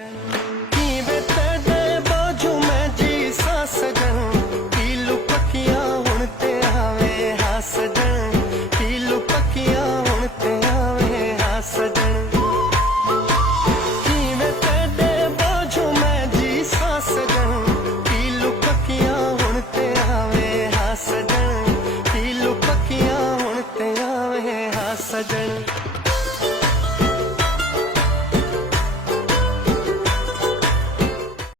ਕਿਵੇਂ ਤੇਰੇ ਬਾਝੋਂ ਮੈਂ ਜੀ ਸਾਂ ਸਜਣ ਪੀਲੂ ਪੱਕੀਆਂ ਹੁਣ ਤੇ ਆਵੇ ਹਾਂ ਸਜਣ ਪੀਲੂ ਪੱਕੀਆਂ ਹੁਣ ਤੇ ਆਵੇ ਹਾਂ ਸਜਣ ਕਿਵੇਂ ਤੇਰੇ ਬਾਝੋਂ ਮੈਂ ਜੀ ਸਾਂ ਸਜਣ ਪੀਲੂ ਪੱਕੀਆਂ ਹੁਣ ਤੇ ਆਵੇ ਹਾਂ ਸਜਣ ਪੀਲੂ ਪੱਕੀਆਂ ਹੁਣ ਤੇ ਆਵੇ ਹਾਂ ਸਜਣ